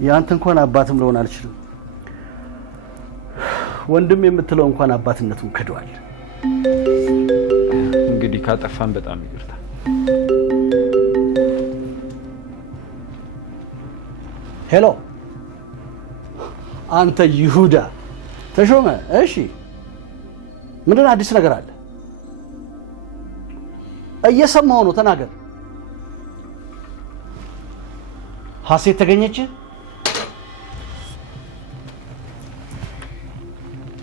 ያንተ እንኳን አባትም ልሆን አልችልም። ወንድም የምትለው እንኳን አባትነቱን ከዷል። እንግዲህ ካጠፋን በጣም ይቅርታ። ሄሎ አንተ ይሁዳ ተሾመ፣ እሺ ምንድን አዲስ ነገር አለ? እየሰማሁ ነው፣ ተናገር። ሀሴት ተገኘች?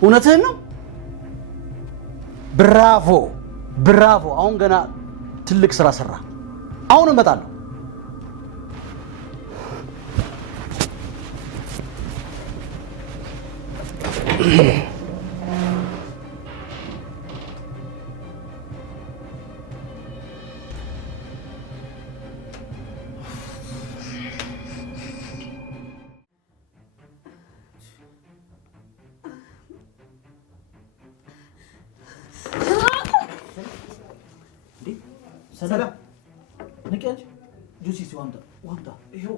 እውነትህን ነው? ብራቮ ብራቮ! አሁን ገና ትልቅ ስራ ሰራ። አሁን እመጣለሁ። ሰላም ንቀጭ ጁሲ ሲዋምጣ ዋምጣ ይሄው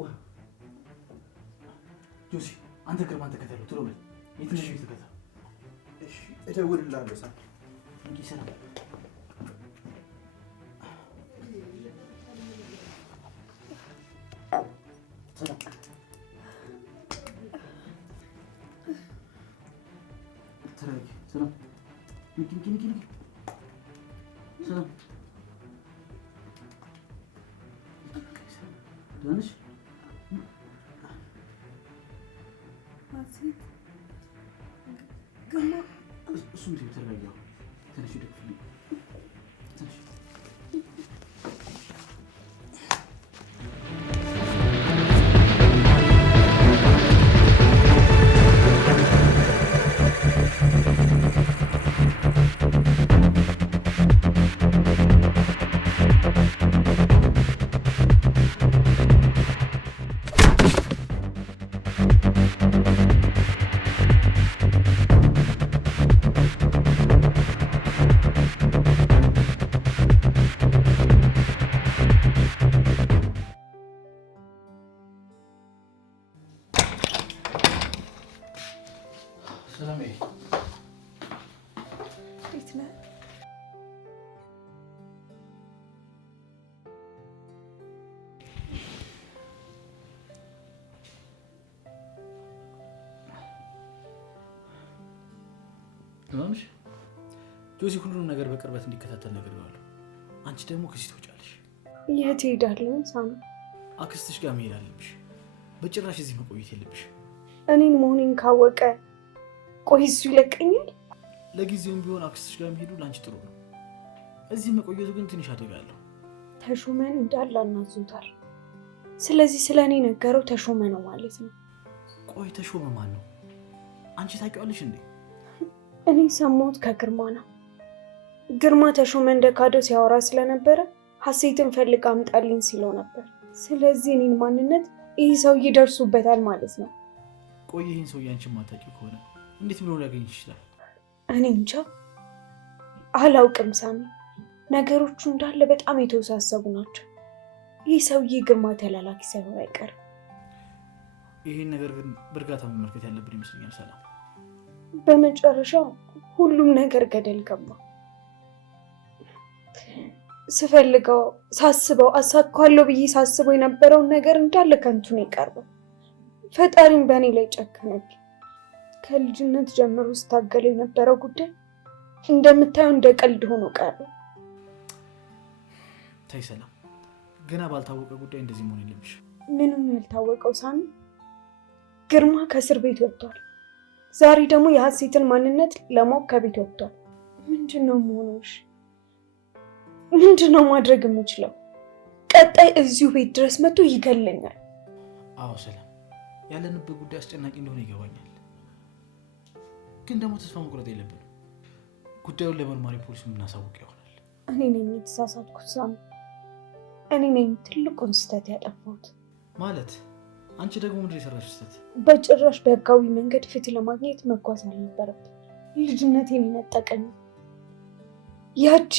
ጁሲ አንተ ግርማን ተከተለው ቶሎ በል የትንሽ ቤት ተከተለው እሺ እደውልልሃለሁ ሰላም እንጂ ሰላም ሰላም ተረጋጊ ሰላም ንኪ ሰላም ትንሽ ሀሴት ግማ እሱም ተረጋጊው ትንሽ ደክፍልኝ ትንሽ ሰላም እንዴት ነህ? ትናንሽ ጆሲ ሁሉንም ነገር በቅርበት እንዲከታተል ነግሬዋለሁ። አንቺ ደግሞ ከዚህ ትወጫለሽ። የት እሄዳለሁ? ሳሚ አክስትሽ ጋር መሄድ አለብሽ። በጭራሽ እዚህ መቆየት የለብሽ። እኔን መሆኔን ካወቀ ቆይ እሱ ይለቀኛል? ለጊዜውም ቢሆን አክስትሽ ጋር መሄዱ ለአንቺ ጥሩ ነው። እዚህ መቆየቱ ግን ትንሽ አደጋ አለው። ተሾመን እንዳለ አናዞታል። ስለዚህ ስለኔ ነገረው ተሾመ ነው ማለት ነው። ቆይ ተሾመ ማን ነው? አንቺ ታውቂዋለሽ እንዴ? እኔ ሰማሁት ከግርማ ነው። ግርማ ተሾመ እንደካደው ሲያወራ ስለነበረ ሀሴትን ፈልጋ አምጣልኝ ሲለው ነበር። ስለዚህ እኔን ማንነት ይህ ሰው ይደርሱበታል ማለት ነው። ቆይ ይህን ሰው ያንቺ ማታውቂው ከሆነ እንዴት ብሎ ሊያገኝ ይችላል? እኔ እንጃ አላውቅም ሳሚ። ነገሮቹ እንዳለ በጣም የተወሳሰቡ ናቸው። ይህ ሰውዬ ግርማ ተላላኪ ሳይሆን አይቀርም። ይህን ነገር ግን በእርጋታ መመልከት ያለብን ይመስለኛል ሰላም። በመጨረሻው ሁሉም ነገር ገደል ገባ። ስፈልገው ሳስበው አሳካዋለሁ ብዬ ሳስበው የነበረውን ነገር እንዳለ ከንቱ ነው የቀረው። ፈጣሪም በእኔ ላይ ጨከነብኝ። ከልጅነት ጀምሮ ስታገለው የነበረው ጉዳይ እንደምታየው እንደ ቀልድ ሆኖ ቀረ። ተይ ሰላም፣ ገና ባልታወቀ ጉዳይ እንደዚህ መሆን የለብሽ። ምንም ያልታወቀው ሳሚ ግርማ ከእስር ቤት ወጥቷል። ዛሬ ደግሞ የሀሴትን ማንነት ለማወቅ ከቤት ወጥቷል። ምንድነው መሆንሽ? ምንድነው ማድረግ የምችለው? ቀጣይ እዚሁ ቤት ድረስ መጥቶ ይገለኛል። አዎ ሰላም፣ ያለንበት ጉዳይ አስጨናቂ እንደሆነ ይገባኛል። ግን ደግሞ ተስፋ መቁረጥ የለብንም። ጉዳዩን ለመርማሪ ፖሊስ የምናሳውቅ ይሆናል። እኔ ነኝ የተሳሳትኩት ሳሚ። እኔ ነኝ ትልቁን ስህተት ያጠፋሁት። ማለት አንቺ ደግሞ ምንድን የሰራሽ ስህተት? በጭራሽ በህጋዊ መንገድ ፍትህ ለማግኘት መጓዝ አልነበረብን። ልጅነቴን የነጠቀኝ ያቺ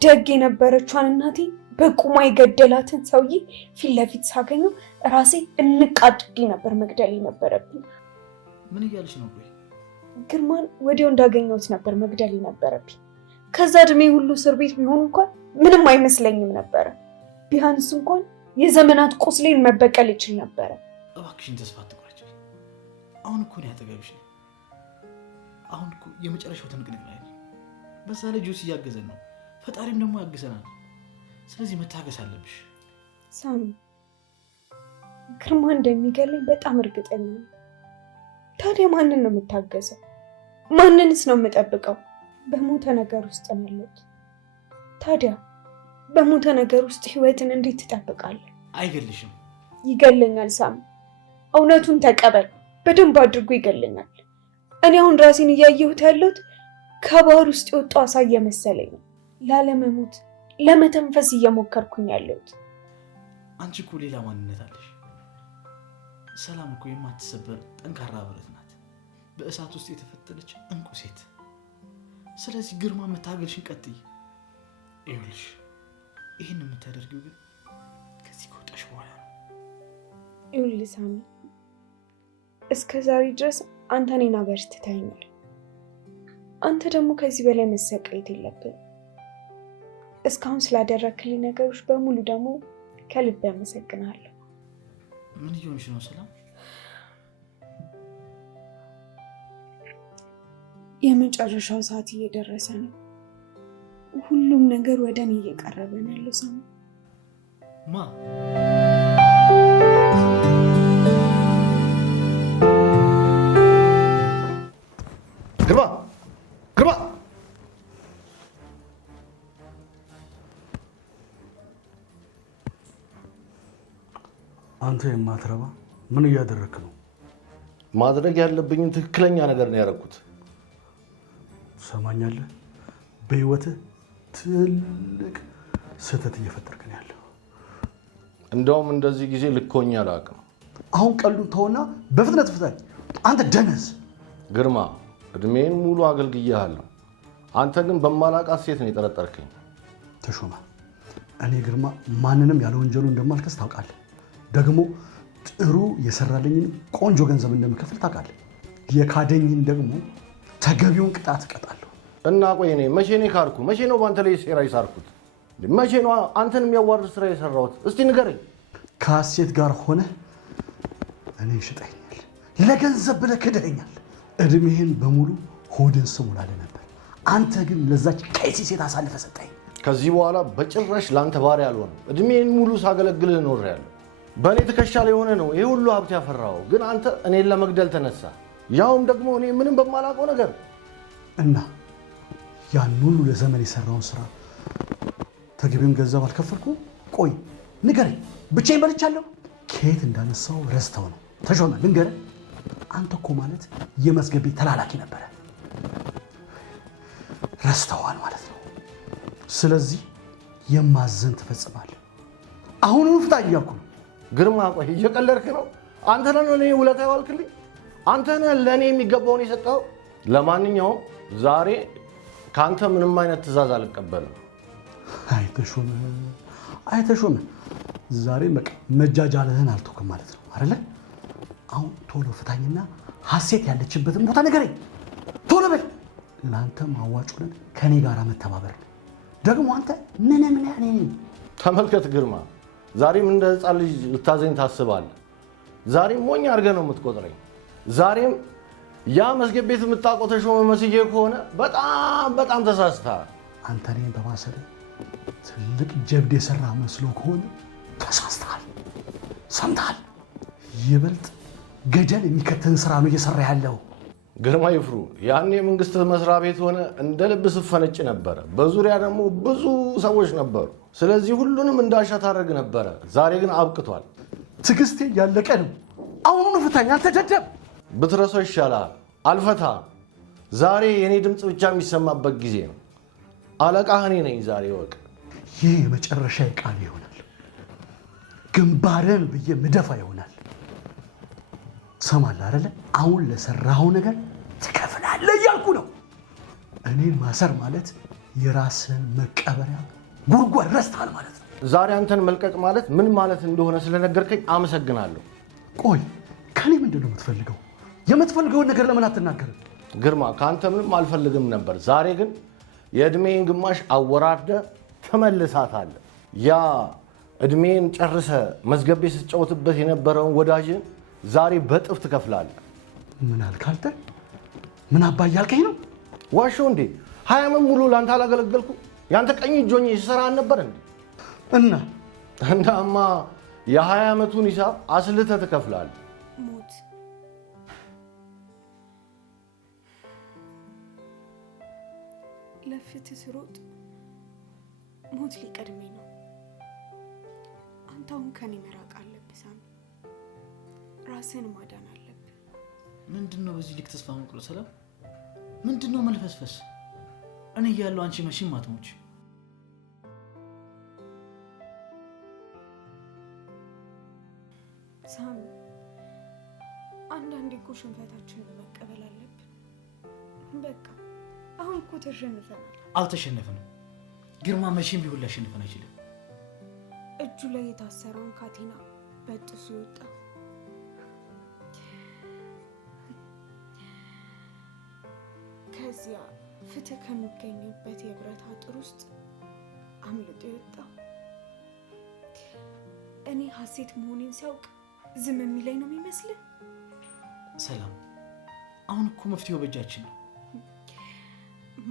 ደግ የነበረችዋን እናቴ በቁማ የገደላትን ሰውዬ ፊት ለፊት ሳገኘው ራሴ እንቃጥቂ ነበር መግደል የነበረብኝ። ምን እያልሽ ነው? ቆይ ግርማን ወዲያው እንዳገኘሁት ነበር መግደል የነበረብኝ። ከዛ እድሜ ሁሉ እስር ቤት ቢሆን እንኳን ምንም አይመስለኝም ነበረ። ቢያንስ እንኳን የዘመናት ቁስሌን መበቀል ይችል ነበረ። እባክሽን ተስፋ አትቁረጪ። አሁን እኮ ነው ያጠገብሽ ነው። አሁን እኮ የመጨረሻው ትንቅንቅ ላይ ነው። በዛ ላይ ጆሲ እያገዘን ነው፣ ፈጣሪም ደግሞ ያግዘናል። ስለዚህ መታገስ አለብሽ። ሳሚ፣ ግርማ እንደሚገለኝ በጣም እርግጠኛ ነው። ታዲያ ማንን ነው የምታገሰው? ማንንስ ነው የምጠብቀው? በሞተ ነገር ውስጥ ነው ያለሁት። ታዲያ በሞተ ነገር ውስጥ ህይወትን እንዴት ትጠብቃለህ? አይገልሽም። ይገለኛል ሳሚ፣ እውነቱን ተቀበል። በደንብ አድርጎ ይገለኛል። እኔ አሁን ራሴን እያየሁት ያለሁት ከባህር ውስጥ የወጣው አሳ እየመሰለኝ ነው። ላለመሞት ለመተንፈስ እየሞከርኩኝ ያለሁት። አንቺ እኮ ሌላ ማንነት አለሽ። ሰላም እኮ የማትሰበር ጠንካራ ብረት ናት፣ በእሳት ውስጥ የተፈተነች እንቁ ሴት። ስለዚህ ግርማ መታገልሽን ቀጥይ። ይኸውልሽ ይህን የምታደርጊው ግን ከዚህ ከወጣሽ በኋላ ነው። ይኸውልህ ሳሚ፣ እስከ ዛሬ ድረስ አንተ እኔን አበርትተኸኛል። አንተ ደግሞ ከዚህ በላይ መሰቃየት የለብንም። እስካሁን ስላደረክልኝ ነገሮች በሙሉ ደግሞ ከልብ አመሰግናለሁ። ምን እየሆንሽ ነው ሰላም? የመጨረሻው ሰዓት እየደረሰ ነው። ሁሉም ነገር ወደ እኔ እየቀረበ ነው ያለው ሳሚ። ማ ግርማ ግርማ! አንተ የማትረባ ምን እያደረክ ነው? ማድረግ ያለብኝን ትክክለኛ ነገር ነው ያደረኩት። ሰማኛለህ? በህይወትህ ትልቅ ስህተት እየፈጠርክ ነው ያለው። እንደውም እንደዚህ ጊዜ ልኮኝ አላውቅም። አሁን ቀሉን ተውና በፍጥነት ፍታኝ። አንተ ደነዝ! ግርማ፣ እድሜን ሙሉ አገልግያለሁ። አንተ ግን በማላውቃት ሴት ነው የጠረጠርከኝ። ተሾመ፣ እኔ ግርማ ማንንም ያለ ወንጀሉ እንደማልከስ ታውቃለህ። ደግሞ ጥሩ የሰራልኝን ቆንጆ ገንዘብ እንደምከፍል ታውቃለህ። የካደኝን ደግሞ ተገቢውን ቅጣት እቀጣለሁ። እና ቆይ እኔ መቼ ነው ካርኩ? መቼ ነው በአንተ ላይ ሴራ የሳርኩት? መቼ ነው አንተን የሚያዋርድ ስራ የሰራሁት? እስቲ ንገረኝ። ከሐሴት ጋር ሆነ እኔ ሽጠኛል፣ ለገንዘብ ብለህ ክደኸኛል። እድሜህን በሙሉ ሆድን ስሙላለህ ነበር። አንተ ግን ለዛች ቀይሲ ሴት አሳልፈህ ሰጠኝ። ከዚህ በኋላ በጭራሽ ለአንተ ባሪያ አልሆንም። እድሜን ሙሉ ሳገለግልህ ኖሬያለሁ። በእኔ ትከሻ ላይ ሆነ ነው ይሄ ሁሉ ሀብት ያፈራው። ግን አንተ እኔን ለመግደል ተነሳ፣ ያውም ደግሞ እኔ ምንም በማላውቀው ነገር። እና ያን ሁሉ ለዘመን የሰራውን ስራ ተገቢውን ገንዘብ አልከፈልኩም? ቆይ ንገረኝ፣ ብቻዬን በልቻለሁ? ከየት እንዳነሳው ረስተው ነው? ተሾመ ልንገርህ፣ አንተ እኮ ማለት የመዝገብ ቤት ተላላኪ ነበረ። ረስተዋል ማለት ነው። ስለዚህ የማዘን ትፈጽማለህ። አሁኑኑ ፍታኝ እያልኩ ነው። ግርማ ቆይ እየቀለድክ ነው? አንተ ነህ ለእኔ ውለታ ያዋልክልኝ? አንተ ነህ ለእኔ የሚገባውን የሰጠኸው? ለማንኛውም ዛሬ ከአንተ ምንም አይነት ትዕዛዝ አልቀበልም። አይተሾመ ዛሬ መጃጃልህን አልተውክም ማለት ነው አይደለ? አሁን ቶሎ ፍታኝና ሀሴት ያለችበትን ቦታ ንገረኝ። ቶሎ በል። ለአንተም አዋጭ ሆነን ከኔ ጋር መተባበር ነው። ደግሞ አንተ ምን ያኔ ተመልከት ግርማ፣ ዛሬም እንደ ህፃን ልጅ ልታዘኝ ታስባለህ። ዛሬም ሞኝ አድርገህ ነው የምትቆጥረኝ። ዛሬም ያ መዝገብ ቤት የምታውቀው ተሾመ መስዬ ከሆነ በጣም ተሳስተሃል። አንተ እኔን በማሰር ትልቅ ጀብድ የሰራ መስሎ ከሆነ ተሳስተሃል። ሰምተሃል? ይበልጥ ገደል የሚከተን ስራ ነው እየሰራ ያለው። ግርማ ይፍሩ፣ ያኔ የመንግስት መስሪያ ቤት ሆነ እንደ ልብ ስፈነጭ ነበረ። በዙሪያ ደግሞ ብዙ ሰዎች ነበሩ። ስለዚህ ሁሉንም እንዳሻ ታደርግ ነበረ። ዛሬ ግን አብቅቷል። ትዕግስቴ ያለቀ ነው። አሁኑኑ ፍታኝ። አንተ ደደብ! ብትረሳው ይሻላል። አልፈታህም። ዛሬ የኔ ድምፅ ብቻ የሚሰማበት ጊዜ ነው። አለቃህ እኔ ነኝ። ዛሬ ወቅ ይህ የመጨረሻ ቃል ይሆናል። ግንባርን ብዬ ምደፋ ይሆናል። ሰማለህ አይደለ? አሁን ለሰራኸው ነገር ትከፍላለህ እያልኩ ነው። እኔን ማሰር ማለት የራስን መቀበሪያ ጉድጓድ ረስተሃል ማለት ነው። ዛሬ አንተን መልቀቅ ማለት ምን ማለት እንደሆነ ስለነገርከኝ አመሰግናለሁ። ቆይ ከኔ ምንድነው የምትፈልገው? የምትፈልገውን ነገር ለምን አትናገርም? ግርማ ከአንተ ምንም አልፈልግም ነበር። ዛሬ ግን የእድሜን ግማሽ አወራርደ ተመልሳታለህ። ያ እድሜን ጨርሰ መዝገብ ቤት ስትጫወትበት የነበረውን ወዳጅን ዛሬ በጥፍ ትከፍላለህ። ምን አልክ አንተ? ምን አባ እያልከኝ ነው? ዋሾ እንዴ? 20 ዓመት ሙሉ ላንተ አላገለገልኩ? ያንተ ቀኝ እጅ ሆኜ ስሰራ ነበር እንዴ? እናማ የ20 ዓመቱን ሂሳብ አስልተህ ትከፍላለህ። ሞት ለፍትህ ስሮጥ ሞት ሊቀድመኝ ነው። አንተ አሁን ከኔ መራቅ አለብህ ሳሚ። ራስህን ማዳን አለብህ። ምንድነው በዚህ ልክ ተስፋ መቁረጥ? ሰላም ምንድነው መልፈስፈስ? እኔ እያለሁ አንቺ መቼም አትሞች። ሳሚ አንዳንዴ እኮ ሽንፈታችንን መቀበል አለብን። በቃ አሁን እኮ ተሸንፈናል። አልተሸነፍንም። ግርማ መቼም ቢሆን ሊያሸንፈን አይችልም። እጁ ላይ የታሰረውን ካቴና በጥሱ ይወጣ። ከዚያ ፍትህ ከሚገኝበት የብረት አጥር ውስጥ አምልጦ ይወጣ። እኔ ሀሴት መሆኔን ሲያውቅ ዝም የሚለኝ ነው የሚመስልህ? ሰላም አሁን እኮ መፍትሄው በእጃችን ነው።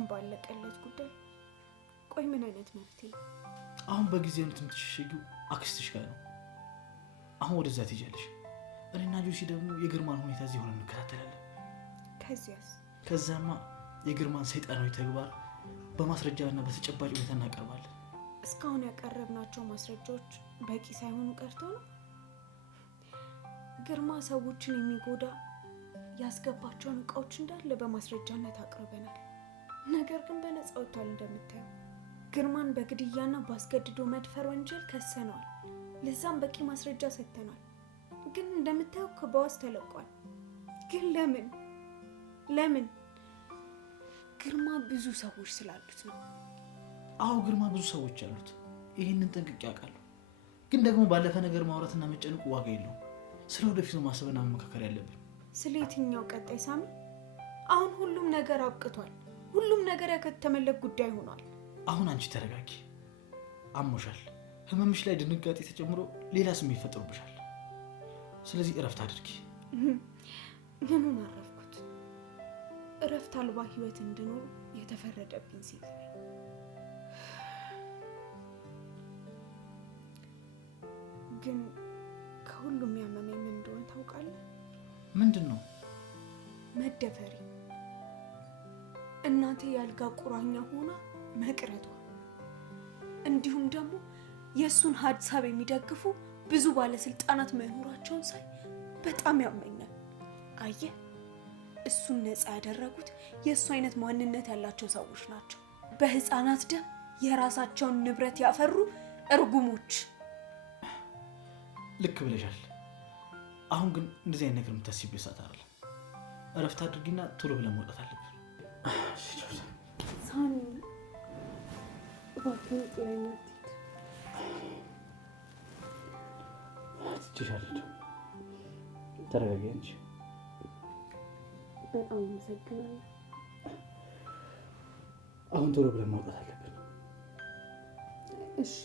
ባለቀለት ጉዳይ። ቆይ ምን አይነት መፍትሄ? አሁን በጊዜው የምትሸሸጊው አክስትሽ ጋር ነው። አሁን ወደዛ ትሄጃለሽ። እኔና ጆሲ ደግሞ የግርማን ሁኔታ እዚህ ሆነን እንከታተላለን። ከዚያስ? ከዛማ የግርማን ሰይጣናዊ ተግባር በማስረጃና በተጨባጭ ሁኔታ እናቀርባለን። እስካሁን ያቀረብናቸው ማስረጃዎች በቂ ሳይሆኑ ቀርተው ነው? ግርማ ሰዎችን የሚጎዳ ያስገባቸውን እቃዎች እንዳለ በማስረጃነት አቅርበናል። ነገር ግን በነፃ ወጥቷል። እንደምታየው ግርማን በግድያና ባስገድዶ መድፈር ወንጀል ከሰነዋል። ለዛም በቂ ማስረጃ ሰጥተናል። ግን እንደምታየው በዋስ ተለቋል። ግን ለምን? ግርማ ብዙ ሰዎች ስላሉት ነው። አዎ ግርማ ብዙ ሰዎች አሉት። ይህንን ጠንቅቄ አውቃለሁ። ግን ደግሞ ባለፈ ነገር ማውራትና መጨነቁ ዋጋ የለውም። ስለ ወደፊቱ ማሰብና መመካከር ያለብን። ስለ የትኛው ቀጣይ ሳሚ? አሁን ሁሉም ነገር አብቅቷል። ሁሉም ነገር ያከተመለት ጉዳይ ሆኗል። አሁን አንቺ ተረጋጊ። አሞሻል። ህመምሽ ላይ ድንጋጤ ተጨምሮ ሌላ ስሜት ይፈጥሩብሻል። ስለዚህ እረፍት አድርጊ። ምኑን አረፍኩት? እረፍት አልባ ህይወት እንድኖር የተፈረደብኝ ሴት ነኝ። ግን ከሁሉም ያመመኝ ምን እንደሆነ ታውቃለህ? ምንድን ነው? መደፈሪ። እናቴ ያልጋ ቁራኛ ሆና መቅረቷ፣ እንዲሁም ደግሞ የእሱን ሀሳብ የሚደግፉ ብዙ ባለስልጣናት መኖራቸውን ሳይ በጣም ያመኛል። አየህ፣ እሱን ነፃ ያደረጉት የእሱ አይነት ማንነት ያላቸው ሰዎች ናቸው። በህፃናት ደም የራሳቸውን ንብረት ያፈሩ እርጉሞች። ልክ ብለሻል። አሁን ግን እንደዚህ አይነት ነገር የምታስቢው ሰዓት አይደለም። እረፍት አድርጊና ቶሎ ብለን መውጣት አለብን። ሳሚ እባክህን ጥለኝ አትሄድ። ተረጋጊ እንጂ። በጣም አመሰግናለሁ። አሁን ቶሎ ብለን መውጣት አለብን። እሺ፣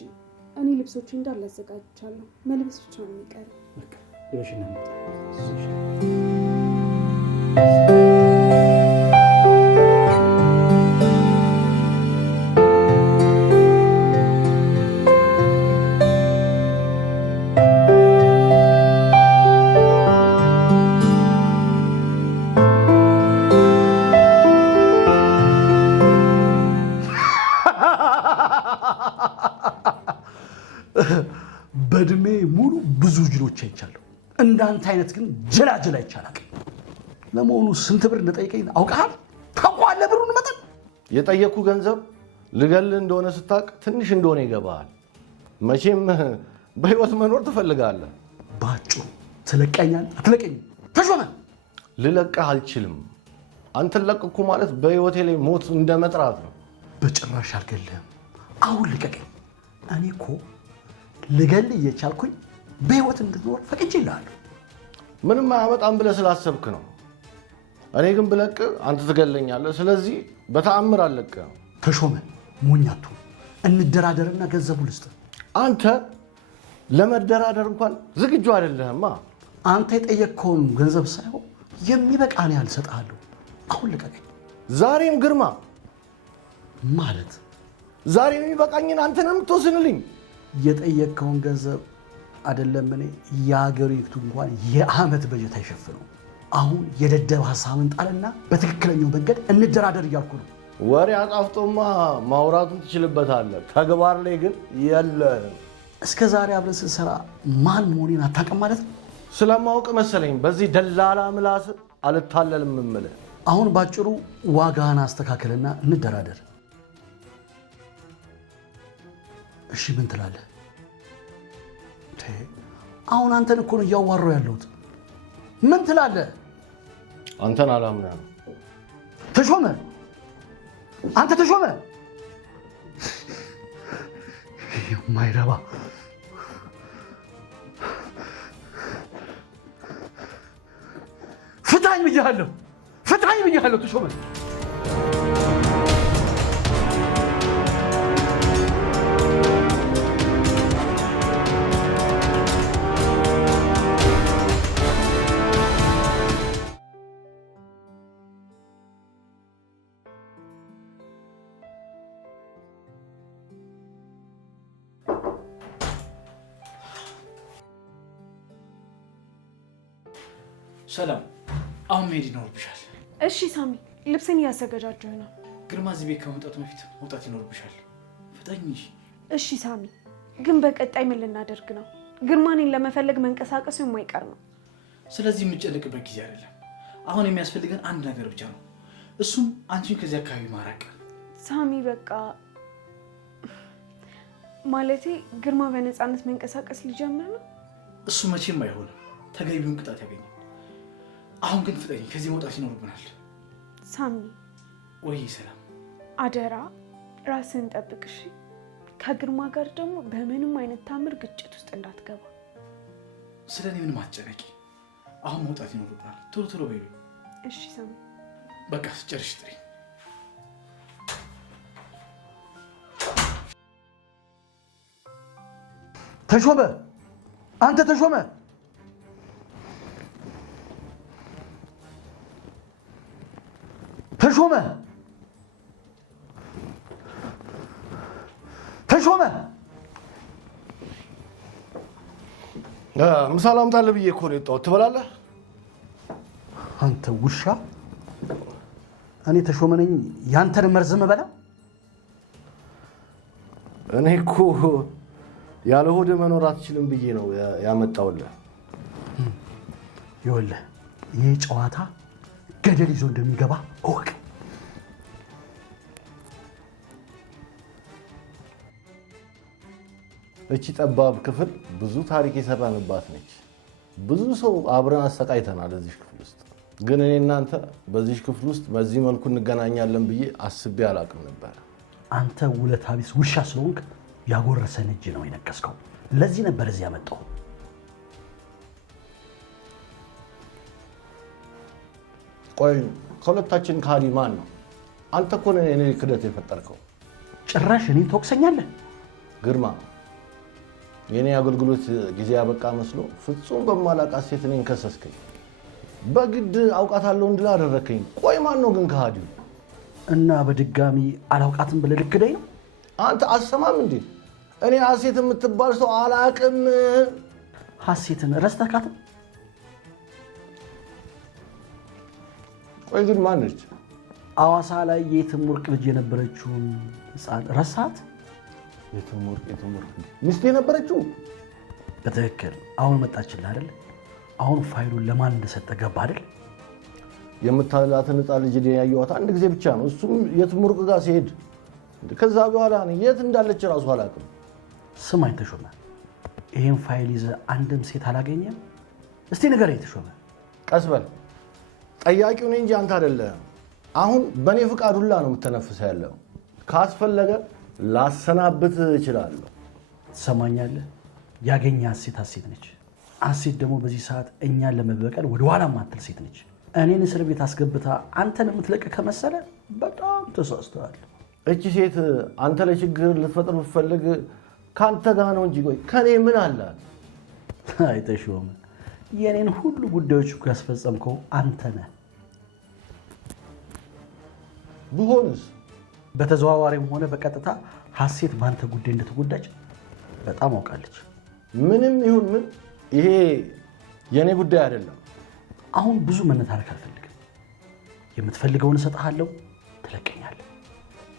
እኔ ልብሶች እንዳለ አዘጋጅቻለሁ። መልበስ ብቻ ነው የሚቀረው። በቃ ልበሽና እንውጣ። በእድሜ ሙሉ ብዙ ጅሎች አይቻለሁ። እንዳንተ አይነት ግን ጀላጀል አይቻላል። ለመሆኑ ስንት ብር እንደጠየቀኝ አውቃል? ታውቃለህ ብሩን መጠን? የጠየኩ ገንዘብ ልገልህ እንደሆነ ስታውቅ ትንሽ እንደሆነ ይገባሃል። መቼም በህይወት መኖር ትፈልጋለህ። ባጭሩ ትለቀኛል አትለቀኝም? ተሾመ፣ ልለቅህ አልችልም። አንተን ለቅኩ ማለት በህይወቴ ላይ ሞት እንደመጥራት ነው። በጭራሽ አልገልህም። አሁን ልቀቀኝ። እኔ እኮ ልገል እየቻልኩኝ በህይወት እንድትኖር ፈቅጄልሃለሁ። ምንም አያመጣም ብለህ ስላሰብክ ነው። እኔ ግን ብለቅ አንተ ትገለኛለህ። ስለዚህ በተአምር አልለቅህም። ተሾመ ሞኛቱ እንደራደርና ገንዘቡ ልስጥ። አንተ ለመደራደር እንኳን ዝግጁ አይደለህማ። አንተ የጠየቅከውን ገንዘብ ሳይሆን የሚበቃን ያህል እሰጥሃለሁ። አሁን ልቀቀኝ። ዛሬም ግርማ ማለት ዛሬም የሚበቃኝን አንተ ነው የምትወስንልኝ? የጠየቅከውን ገንዘብ አይደለም እኔ የሀገሪቱ እንኳን የዓመት በጀት አይሸፍነው። አሁን የደደብ ሀሳብን ጣልና በትክክለኛው መንገድ እንደራደር እያልኩ ነው። ወሬ አጣፍጦማ ማውራቱን ትችልበታለህ፣ ተግባር ላይ ግን የለህም። እስከ ዛሬ አብረን ስንሰራ ማን መሆኔን አታውቅም ማለት ነው? ስለማውቅ መሰለኝ በዚህ ደላላ ምላስ አልታለልም የምልህ። አሁን ባጭሩ ዋጋህን አስተካክልና እንደራደር። እሺ ምን ትላለህ? አሁን አንተን እኮ ነው እያዋራሁ ያለሁት። ምን ትላለህ? አንተን አላምነህም። ተሾመ፣ አንተ ተሾመ የማይረባ ፍታኝ ብያለሁ፣ ፍታኝ ብያለሁ ተሾመ። ሰላም፣ አሁን መሄድ ይኖርብሻል። እሺ ሳሚ፣ ልብስን እያዘገጃጀሁ ነው። ግርማ እዚህ ቤት ከመምጣቱ በፊት መውጣት ይኖርብሻል። ፍጠኝ። እሺ ሳሚ፣ ግን በቀጣይ ምን ልናደርግ ነው? ግርማኔን ለመፈለግ መንቀሳቀሱ የማይቀር ነው። ስለዚህ የምጨነቅበት ጊዜ አይደለም። አሁን የሚያስፈልገን አንድ ነገር ብቻ ነው። እሱም አንቺን ከዚህ አካባቢ ማራቅ። ሳሚ፣ በቃ ማለቴ ግርማ በነፃነት መንቀሳቀስ ሊጀምር ነው። እሱ መቼም አይሆንም፣ ተገቢውን ቅጣት ያገኛል። አሁን ግን ፍጠኝ፣ ከዚህ መውጣት ይኖርብናል። ሳሚ፣ ወይ ሰላም፣ አደራ ራስን ጠብቅሽ። ከግርማ ጋር ደግሞ በምንም አይነት ታምር ግጭት ውስጥ እንዳትገባ። ስለ እኔ ምንም አትጨነቂ። አሁን መውጣት ይኖርብናል። ቶሎ ቶሎ በይ። እሺ ሳሚ፣ በቃ ስጨርሽ ጥሪ። ተሾመ፣ አንተ ተሾመ፣ ተሾመ፣ ተሾመ፣ ምሳ ላምጣልህ ብዬ እኮ ነው የወጣሁት። ትበላለህ? አንተ ውሻ! እኔ ተሾመ ነኝ ያንተን መርዝ የምበላ? እኔ እኮ ያለ ሆድ መኖር አትችልም ብዬ ነው ያመጣውልህ። ይኸውልህ ይህ ጨዋታ ገደል ይዞ እንደሚገባ እወቅ። እቺ ጠባብ ክፍል ብዙ ታሪክ የሰራንባት ነች። ብዙ ሰው አብረን አሰቃይተናል እዚህ ክፍል ውስጥ። ግን እኔ እናንተ በዚህ ክፍል ውስጥ በዚህ መልኩ እንገናኛለን ብዬ አስቤ አላቅም ነበር። አንተ ውለታ ቢስ ውሻ ስለሆንክ ያጎረሰን እጅ ነው የነከስከው። ለዚህ ነበር እዚህ ያመጣው። ቆይ ከሁለታችን ካዲ ማን ነው? አንተ እኮ ነህ እኔ ክደት የፈጠርከው። ጭራሽ እኔን ትወቅሰኛለህ? ግርማ፣ የኔ አገልግሎት ጊዜ ያበቃ መስሎ ፍጹም በማላውቃት ሴት እኔን ከሰስከኝ። በግድ አውቃታለሁ እንድል አደረከኝ። ቆይ ማን ነው ግን ካዲው? እና በድጋሚ አላውቃትም ብለህ ልክደኝ ነው? አንተ አሰማም እንዴ? እኔ ሀሴት የምትባል ሰው አላውቅም። ሀሴትን ረስተካትም? ቆይ ግን ማን ነች? አዋሳ ላይ የትም ወርቅ ልጅ የነበረችውን ህፃን ረሳት? የትም ወርቅ ሚስት የነበረችው? በትክክል አሁን መጣችልህ አይደል? አሁን ፋይሉን ለማን እንደሰጠ ገባ አይደል? የምታላትን ህፃን ልጅ ያየኋት አንድ ጊዜ ብቻ ነው። እሱም የትም ወርቅ ጋር ሲሄድ። ከዛ በኋላ የት እንዳለች እራሱ አላውቅም። ስማኝ ተሾመ፣ ይሄን ፋይል ይዘህ አንድም ሴት አላገኘም? እስቲ ንገረኝ ተሾመ። ቀስ በል፣ ጠያቂው ነኝ እንጂ አንተ አይደለህም። አሁን በእኔ ፍቃድ ሁላ ነው የምትተነፍሰው ያለው። ካስፈለገ ላሰናብት እችላለሁ። ትሰማኛለህ? ያገኘ ሐሴት ነች። ሐሴት ደግሞ በዚህ ሰዓት እኛን ለመበቀል ወደ ኋላ ማትል ሴት ነች። እኔን እስር ቤት አስገብታ አንተን የምትለቅ ከመሰለ በጣም ተሳስተዋል። እቺ ሴት አንተ ላይ ችግር ልትፈጥር ብትፈልግ ካንተ ጋር ነው እንጂ ቆይ ከኔ ምን አላት? አይተሽውም የኔን ሁሉ ጉዳዮች እኮ ያስፈጸምከው አንተ ነህ። ቢሆንስ በተዘዋዋሪም ሆነ በቀጥታ ሐሴት ባንተ ጉዳይ እንደተጎዳች በጣም አውቃለች። ምንም ይሁን ምን ይሄ የኔ ጉዳይ አይደለም። አሁን ብዙ መነታረክ አልፈልግም። የምትፈልገውን እሰጥሃለሁ፣ ትለቀኛለህ።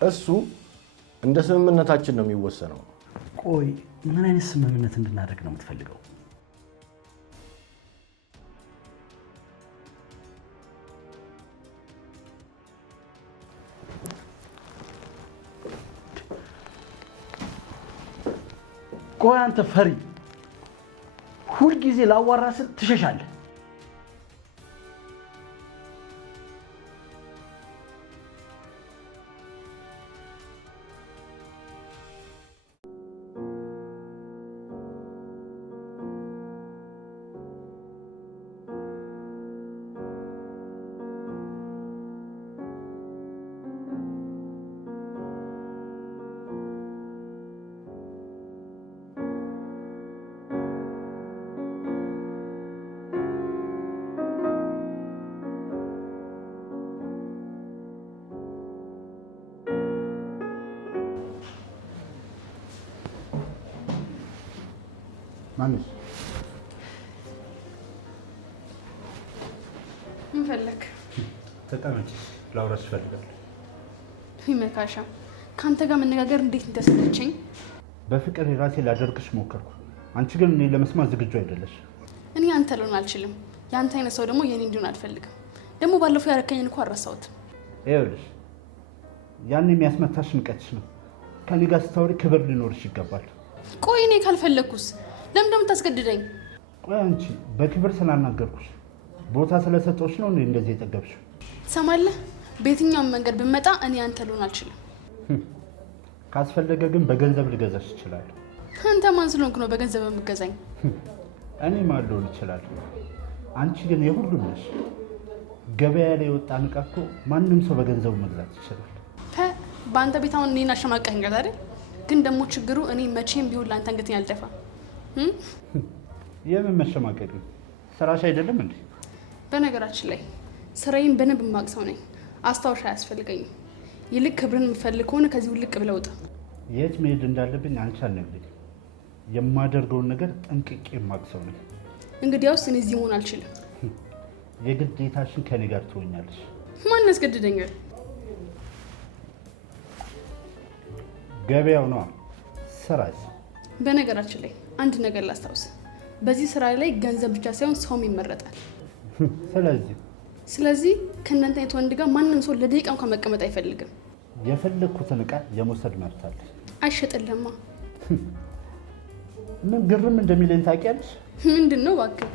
እሱ እንደ ስምምነታችን ነው የሚወሰነው። ቆይ ምን አይነት ስምምነት እንድናደርግ ነው የምትፈልገው? ቆይ አንተ ፈሪ፣ ሁልጊዜ ላዋራ ስል ትሸሻለህ። ማንስ ምን ፈለክ? ተቀመጭ፣ ላውራሽ እፈልጋለሁ። ይመካሻ ካንተ ጋር መነጋገር እንዴት እንደሰለቸኝ። በፍቅር የራሴ ላደርግሽ ሞከርኩ። አንቺ ግን እኔ ለመስማት ዝግጁ አይደለሽ። እኔ አንተ ልሆን አልችልም። ያንተ አይነት ሰው ደግሞ የኔ እንዲሆን አልፈልግም። ደግሞ ባለፈው ያረከኝን እኮ አልረሳሁትም። ይኸውልሽ ያን የሚያስመታሽ ንቀትሽ ነው። ከኔ ጋር ስታወሪ ክብር ሊኖርሽ ይገባል። ቆይ እኔ ካልፈለኩስ ለምን እንደምታስገድደኝ? ቆይ አንቺ በክብር ስላናገርኩሽ ቦታ ስለሰጠሁሽ ነው እንደዚህ የጠገብሽው። ትሰማለህ? በየትኛውም መንገድ ብመጣ እኔ አንተ ልሆን አልችልም። ካስፈለገ ግን በገንዘብ ልገዛሽ እችላለሁ። አንተ ማን ስለሆንክ ነው በገንዘብ የምትገዛኝ? እኔ ማን ልሆን እችላለሁ? አንቺ ግን የሁሉም ነሽ። ገበያ ላይ የወጣ ዕቃ እኮ ማንም ሰው በገንዘቡ መግዛት ይችላል። በአንተ ቤት አሁን እኔን አሸማቀኸኝ አይደል? ግን ደግሞ ችግሩ እኔ መቼም ቢሆን ለአንተ አንገቴን አልደፋም። የምን መሸማቀቅ? ስራሽ አይደለም እንዴ? በነገራችን ላይ ስራዬን በደንብ የማውቅ ሰው ነኝ። አስታወሻ አያስፈልገኝም። ይልቅ ክብርን የምፈልግ ከሆነ ከዚህ ውልቅ ብለህ ውጣ። የት መሄድ እንዳለብኝ አንቺ አልነግሪኝም። የማደርገውን ነገር ጠንቅቄ የማውቅ ሰው ነኝ። እንግዲያውስ እኔ እዚህ መሆን አልችልም። የግዴታሽን ከኔ ጋር ትሆኛለሽ። ማን ያስገድደኛል? ገበያው ነው ስራሽ። በነገራችን ላይ አንድ ነገር ላስታውስ፣ በዚህ ስራ ላይ ገንዘብ ብቻ ሳይሆን ሰውም ይመረጣል። ስለዚህ ከእናንተ አይነት ወንድ ጋር ማንም ሰው ለደቂቃ እንኳን መቀመጥ አይፈልግም። የፈለግኩትን ዕቃ የመውሰድ መብት አለ። አይሸጥልህማ። ምን ግርም እንደሚለኝ ታውቂያለሽ? ምንድን ነው እባክህ?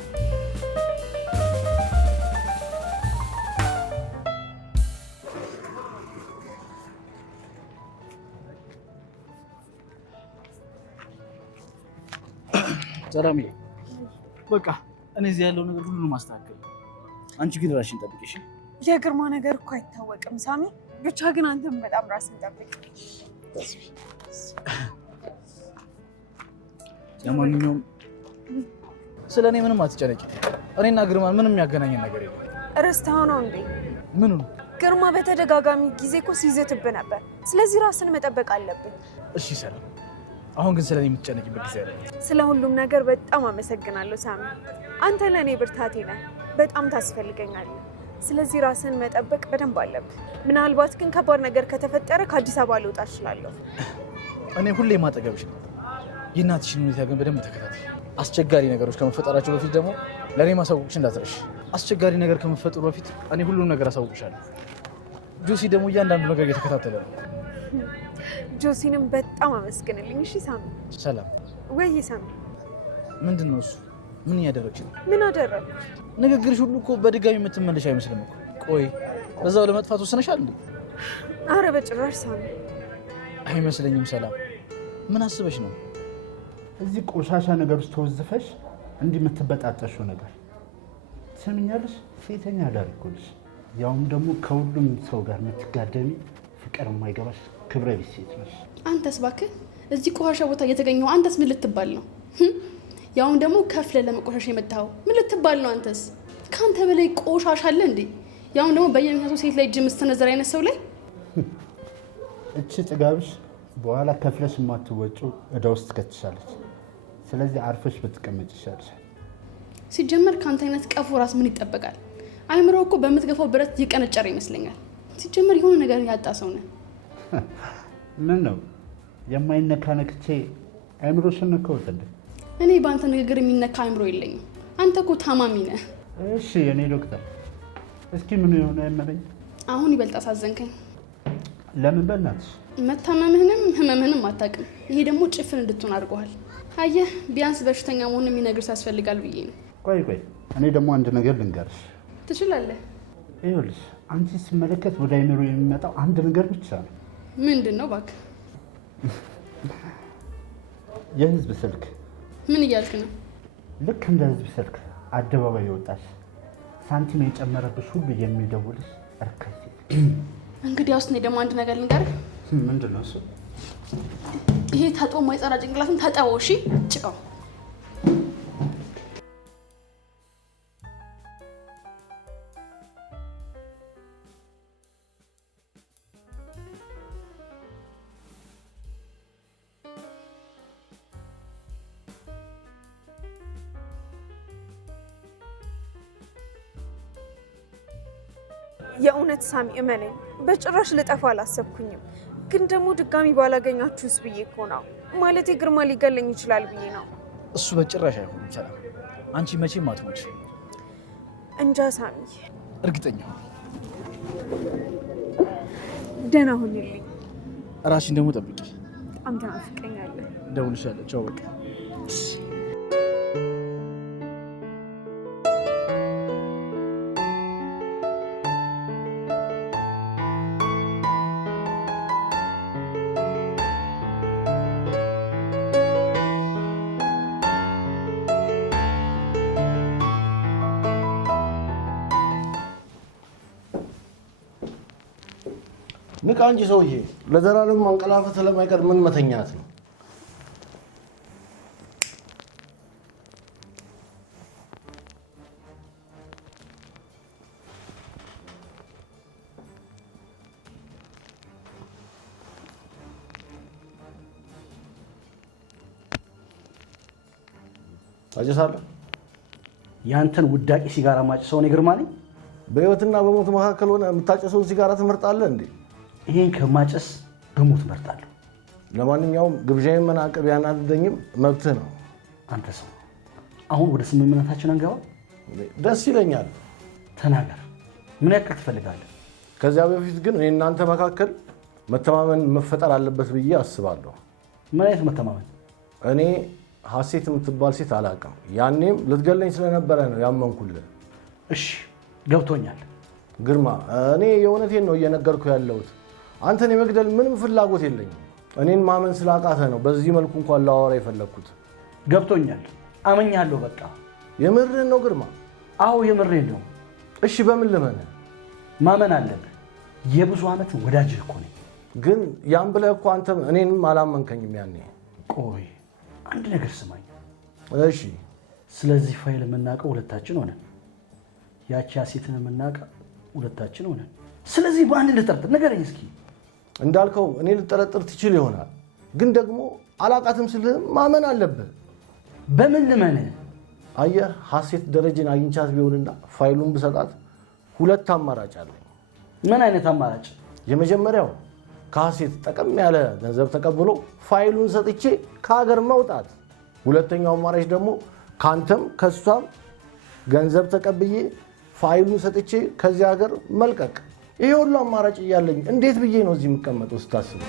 ሰላምዬ፣ በቃ እኔ እዚህ ያለው ነገር ሁሉ ማስተካከል፣ አንቺ ግን ራስሽን ጠብቂሽ። የግርማ ነገር እኮ አይታወቅም ሳሚ። ብቻ ግን አንተም በጣም ራስን ጠብቅ። ለማንኛውም ስለ እኔ ምንም አትጨነቂ። እኔና ግርማን ምንም የሚያገናኘን ነገር የለም። ረስተኸው ነው እንዴ? ምኑ? ግርማ በተደጋጋሚ ጊዜ እኮ ሲይዘትብህ ነበር። ስለዚህ ራስን መጠበቅ አለብን። እሺ ሰላም፣ አሁን ግን ስለ እኔ የምትጨነቂበት ጊዜ አይደለም። ስለ ሁሉም ነገር በጣም አመሰግናለሁ ሳሚ። አንተ ለእኔ ብርታቴ ነህ። በጣም ታስፈልገኛለህ። ስለዚህ ራስን መጠበቅ በደንብ አለብህ። ምናልባት ግን ከባድ ነገር ከተፈጠረ ከአዲስ አበባ ልወጣ እችላለሁ። እኔ ሁሌ ማጠገብሽ ነው። የእናትሽን ሁኔታ ግን በደንብ ተከታተይ። አስቸጋሪ ነገሮች ከመፈጠራቸው በፊት ደግሞ ለእኔ ማሳወቅሽ እንዳትረሽ። አስቸጋሪ ነገር ከመፈጠሩ በፊት እኔ ሁሉም ነገር አሳውቅሻለሁ። ጆሲ ደግሞ እያንዳንዱ ነገር እየተከታተለ ነው። ጆሲንም በጣም አመስግንልኝ እሺ ሳሚ። ሰላም ወይ ሳሚ፣ ምንድን ነው እሱ? ምን እያደረግሽ ነው? ምን አደረግ? ንግግርሽ ሁሉ እኮ በድጋሚ የምትመለሽ አይመስልም እኮ። ቆይ በዛው ለመጥፋት ወሰነሻል እንዴ? አረ በጭራሽ ሳሚ። አይመስለኝም። ሰላም ምን አስበሽ ነው? እዚህ ቆሻሻ ነገር ውስጥ ተወዝፈሽ እንዲህ የምትበጣጠሽው ነገር ትሰምኛለሽ? ሴተኛ አዳሪ እኮ ነሽ። ያውም ደግሞ ከሁሉም ሰው ጋር የምትጋደሚ ፍቅር የማይገባሽ ክብረ ቢስ ሴት ነሽ። አንተስ እባክህ እዚህ ቆሻሻ ቦታ እየተገኘው አንተስ ምን ልትባል ነው? ያውም ደግሞ ከፍለ ለመቆሻሻ የመጣው ምን ልትባል ነው? አንተስ ካንተ በላይ ቆሻሻ አለ እንዴ? ያውም ደግሞ በየምክንያቱ ሴት ላይ እጅ የምትሰነዝር አይነት ሰው ላይ እቺ ጥጋብሽ በኋላ ከፍለሽ የማትወጪው እዳ ውስጥ ትከትሻለች። ስለዚህ አርፈሽ ብትቀመጭ ይሻልሻል። ሲጀመር ካንተ አይነት ቀፎ ራስ ምን ይጠበቃል? አይምሮ እኮ በምትገፋው ብረት ይቀነጨረ ይመስለኛል። ሲጀመር የሆነ ነገር ያጣ ሰው ነህ። ምን ነው የማይነካ ነክቼ አይምሮሽን ነካሁት እንዴ? እኔ በአንተ ንግግር የሚነካ አይምሮ የለኝም። አንተ እኮ ታማሚ ነህ። እሺ የኔ ዶክተር እስኪ ምን የሆነ አይመረኝ። አሁን ይበልጥ አሳዘንከኝ። ለምን በእናትሽ? መታመምህንም ህመምህንም አታውቅም። ይሄ ደግሞ ጭፍን እንድትሆን አድርጎሃል። አየህ ቢያንስ በሽተኛ መሆን የሚነግርህ ያስፈልጋል ብዬ ነው። ቆይ እኔ ደግሞ አንድ ነገር ልንገርሽ። ትችላለህ። ይኸውልሽ አንቺ ስመለከት ወደ አይምሮ የሚመጣው አንድ ነገር ብቻ ነው። ምንድን ነው እባክህ? የህዝብ ስልክ። ምን እያልክ ነው? ልክ እንደ ህዝብ ስልክ አደባባይ የወጣሽ ሳንቲም የጨመረብሽ ሁሉ የሚደውልሽ እርካሽ ሴት። እንግዲህ አውስ እኔ ደግሞ አንድ ነገር ልንገርህ። ምንድን ነው እሱ? ይሄ ታጥቦ የማይጸዳ ጭንቅላትን ታጠበው። እሺ ጭቃው የእውነት ሳሚ እመነኝ፣ በጭራሽ ልጠፋ አላሰብኩኝም። ግን ደግሞ ድጋሚ ባላገኛችሁስ ብዬ እኮ ነው። ማለቴ ግርማ ሊገለኝ ይችላል ብዬ ነው። እሱ በጭራሽ አይሆንም ሰላም። አንቺ መቼም አትሞች። እንጃ ሳሚ። እርግጠኛ ደህና ሁንልኝ። ራስሽን ደግሞ ጠብቂ። በጣም ትናፍቀኛለህ። እደውልልሻለሁ። ቻው በቃ። ንቃ እንጂ ሰውዬ፣ ለዘላለም ማንቀላፈት ስለማይቀር ምን መተኛት ነው? ታጨሳለህ? ያንተን ውዳቂ ሲጋራ ማጭሰው ነው ግርማ ነኝ። በህይወትና በሞት መካከል ሆነ የምታጨሰውን ሲጋራ ትመርጣለህ እንዴ? ይሄን ከማጨስ በሞት እመርጣለሁ። ለማንኛውም ግብዣዬን መናቀብ ያናድደኝም መብትህ ነው። አንተ ሰው አሁን ወደ ስምምነታችን አንገባ? ደስ ይለኛል። ተናገር፣ ምን ያክል ትፈልጋለህ? ከዚያ በፊት ግን እኔ እናንተ መካከል መተማመን መፈጠር አለበት ብዬ አስባለሁ። ምን አይነት መተማመን? እኔ ሀሴት የምትባል ሴት አላውቅም። ያኔም ልትገለኝ ስለነበረ ነው ያመንኩልህ። እሺ ገብቶኛል። ግርማ፣ እኔ የእውነቴን ነው እየነገርኩ ያለሁት። አንተን የመግደል ምንም ፍላጎት የለኝም። እኔን ማመን ስላቃተ ነው በዚህ መልኩ እንኳን ላወራ የፈለግኩት። ገብቶኛል፣ አመኛለሁ። በቃ የምርህን ነው ግርማ? አዎ የምሬን ነው። እሺ በምን ልመንህ? ማመን አለብህ። የብዙ ዓመት ወዳጅህ እኮ ነኝ። ግን ያን ብለህ እኮ አንተ እኔንም አላመንከኝም ያኔ። ቆይ አንድ ነገር ስማኝ። እሺ። ስለዚህ ፋይል የምናውቀው ሁለታችን ሆነን፣ ያቺ ሀሴትን የምናውቀው ሁለታችን ሆነን፣ ስለዚህ በአንድ ልጠርጥር። ንገረኝ እስኪ። እንዳልከው እኔ ልጠረጥር ትችል ይሆናል፣ ግን ደግሞ አላቃትም ስልህ ማመን አለብህ። በምን ልመንህ? አየህ፣ ሀሴት ደረጀን አግኝቻት ቢሆንና ፋይሉን ብሰጣት ሁለት አማራጭ አለኝ። ምን አይነት አማራጭ? የመጀመሪያው ከሀሴት ጠቀም ያለ ገንዘብ ተቀብሎ ፋይሉን ሰጥቼ ከሀገር መውጣት። ሁለተኛው አማራጭ ደግሞ ከአንተም ከሷም ገንዘብ ተቀብዬ ፋይሉን ሰጥቼ ከዚህ ሀገር መልቀቅ። ይሄ ሁሉ አማራጭ እያለኝ እንዴት ብዬ ነው እዚህ የምቀመጠው ስታስብ?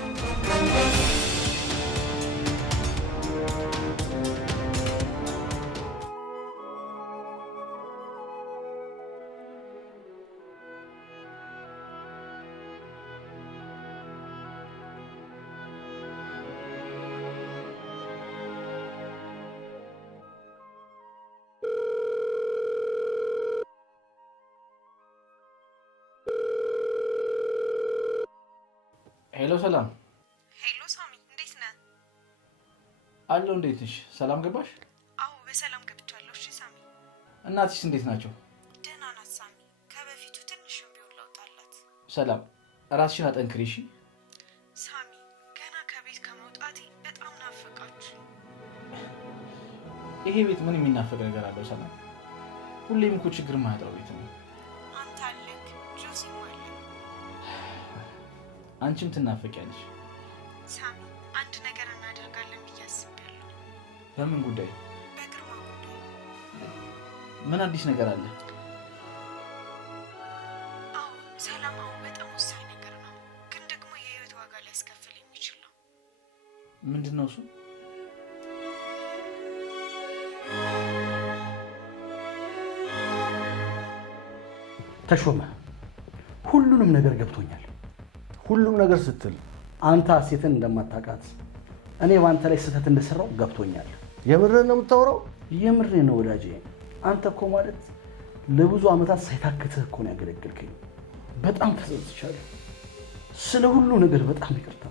ሄሎ ሰላም። ሄሎ ሳሚ፣ እንዴት ነህ? አለሁ። እንዴት ነሽ? ሰላም ገባሽ? አዎ በሰላም ገብቻለሁ። እሺ ሳሚ። እናትሽ እንዴት ናቸው? ደህና ናት ሳሚ። ከበፊቱ ትንሽም ቢሆን ለውጥ አላት። ሰላም፣ ራስሽን አጠንክሪ እሺ? ሳሚ፣ ገና ከቤት ከመውጣቴ በጣም ናፈቃችሁ። ይሄ ቤት ምን የሚናፈቅ ነገር አለው ሰላም? ሁሌም እኮ ችግር ማያጣው ቤት ነው። አንተ አለክ፣ ጆሲም አለ። አንቺም ትናፈቂያለሽ። ሳሚ፣ አንድ ነገር እናደርጋለን ብዬ አስቤያለሁ። በምን ጉዳይ? በግርማ ጉዳይ። ምን አዲስ ነገር አለ? አዎ ሰላም፣ አሁን በጣም ወሳኝ ነገር ነው፣ ግን ደግሞ የህይወት ዋጋ ሊያስከፍል የሚችል ነው። ምንድን ነው እሱ? ተሾመ፣ ሁሉንም ነገር ገብቶኛል። ሁሉም ነገር ስትል አንተ ሀሴትን እንደማታውቃት እኔ በአንተ ላይ ስህተት እንደሰራው ገብቶኛል። የምርህን ነው የምታወራው? የምሬ ነው ወዳጄ። አንተ እኮ ማለት ለብዙ ዓመታት ሳይታክትህ እኮ ነው ያገለግልከኝ። በጣም ተጸጽቻለሁ። ስለ ሁሉ ነገር በጣም ይቅርታ።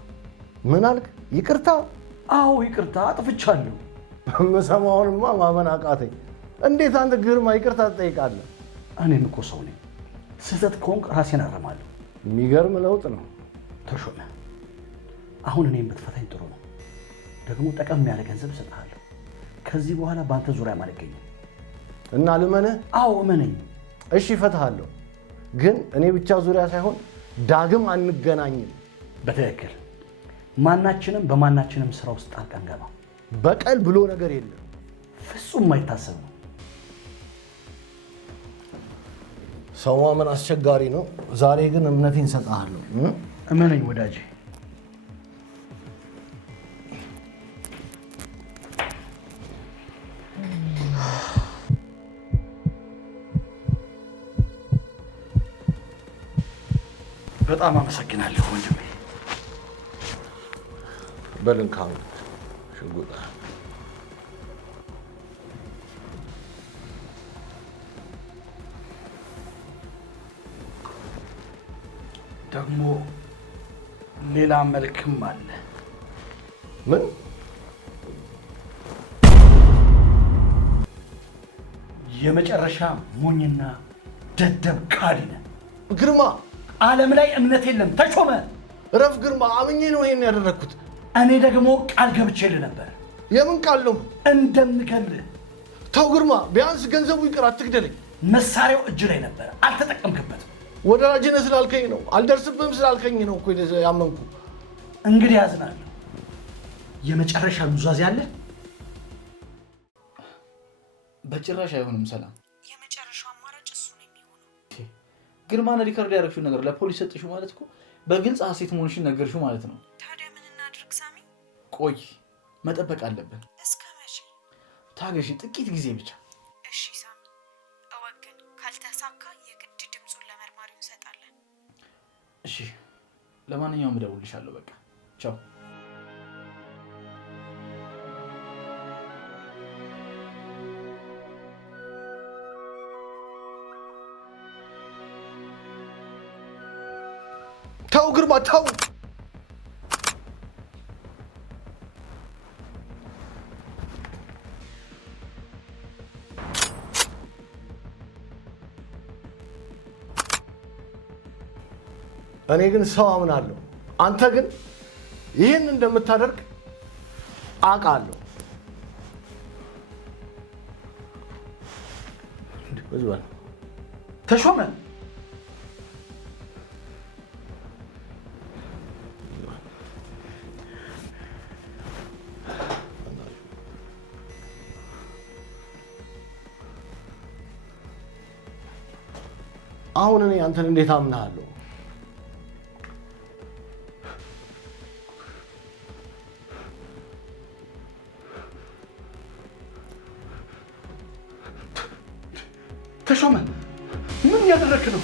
ምን አልክ? ይቅርታ? አዎ ይቅርታ፣ አጥፍቻለሁ። የምሰማውንማ ማመን አቃተኝ። እንዴት አንተ ግርማ ይቅርታ ትጠይቃለህ? እኔም እኮ ሰው ነኝ። ስህተት ከሆንክ ራሴን አረማለሁ። የሚገርም ለውጥ ነው። ተሾመ፣ አሁን እኔም ብትፈታኝ ጥሩ ነው። ደግሞ ጠቀም ያለ ገንዘብ እሰጥሃለሁ። ከዚህ በኋላ በአንተ ዙሪያ አልገኝም። እና ልመንህ? አዎ እመነኝ። እሺ እፈታሃለሁ፣ ግን እኔ ብቻ ዙሪያ ሳይሆን ዳግም አንገናኝም። በትክክል ማናችንም በማናችንም ስራ ውስጥ ጣልቃ አንገባም። በቀል ብሎ ነገር የለም። ፍጹም የማይታሰብ ነው። ሰው ማመን አስቸጋሪ ነው። ዛሬ ግን እምነቴን እሰጥሃለሁ። እመነኝ ወዳጄ። በጣም አመሰግናለሁ ወንድሜ። በልንካ ሽጉጥ ደግሞ ሌላ መልክም አለ። ምን? የመጨረሻ ሞኝና ደደብ ካዲ ነህ ግርማ። ዓለም ላይ እምነት የለም። ተሾመ እረፍ ግርማ። አምኜ ነው ይሄን ያደረኩት። እኔ ደግሞ ቃል ገብቼልህ ነበር። የምን ቃል ነው? እንደምገልህ። ተው ግርማ፣ ቢያንስ ገንዘቡ ይቅር፣ አትግደለኝ። መሳሪያው እጅ ላይ ነበር፣ አልተጠቀምክበትም። ወዳጅነህ ስላልከኝ ነው፣ አልደርስብህም ስላልከኝ ነው እኮ ያመንኩ። እንግዲህ ያዝናለሁ። የመጨረሻ ኑዛዜ አለ? በጭራሽ አይሆንም ሰላም። የመጨረሻው አማራጭ እሱ ነው የሚሆነው። ግርማን ሪከርድ ያደረግሽው ነገር ለፖሊስ ሰጥሽው ማለት እኮ በግልጽ ሀሴት መሆንሽን ነገርሽው ማለት ነው። ታዲያ ምን እናድርግ ሳሚ? ቆይ መጠበቅ አለብን። እስከ መቼ? ታገሺ፣ ጥቂት ጊዜ ብቻ። እሺ ሳሚ፣ እወግን ካልተሳካ የግድ ድምፁን ለመርማሪው እንሰጣለን። እሺ፣ ለማንኛውም እደውልልሻለሁ። በቃ ቻው። ተው ግርማ ተው። እኔ ግን ሰው አምናለሁ። አንተ ግን ይህን እንደምታደርግ አውቃለሁ። ተሾመ አሁን እኔ አንተን እንዴት አምናለሁ? ተሾመ ምን እያደረክ ነው?